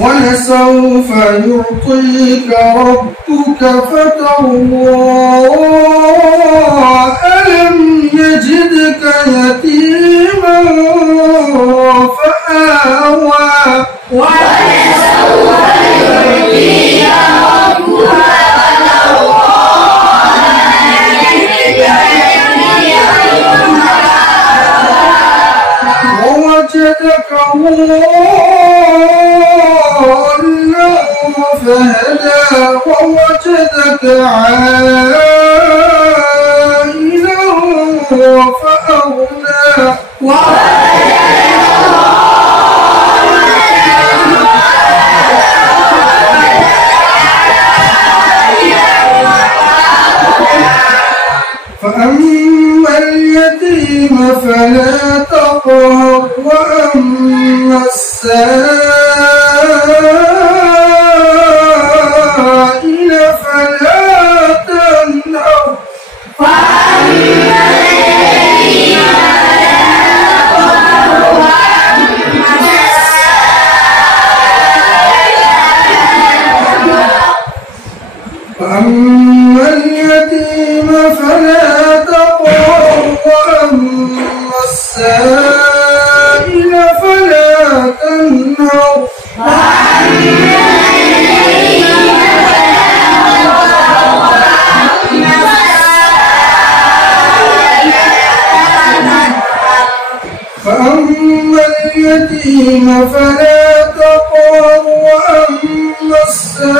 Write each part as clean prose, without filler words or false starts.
ولسوف يعطيك ربك فترضى ألم يجدك يتيما فآوى ولسوف يعطيك ربك فترضى ووجدك ضالا فهدى ووجدك عائلا فأغنى فأما اليتيم فلا تقهر وأما السائل فلا تنهر فأما اليتيم فلا تقهر وأما السائل فلا تنهر فأما اليتيم فلا تقهر وأما السائل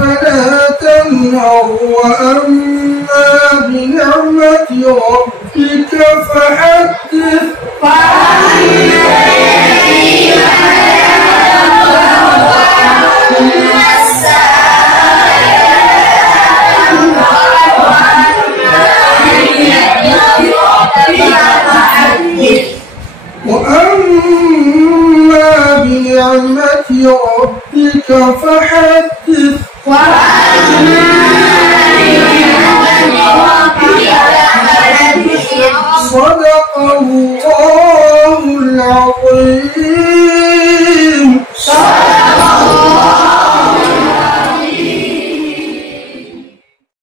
فلا تنهر وأما بنعمة ربك فحدث وأما بنعمة ربك فحدث صدق الله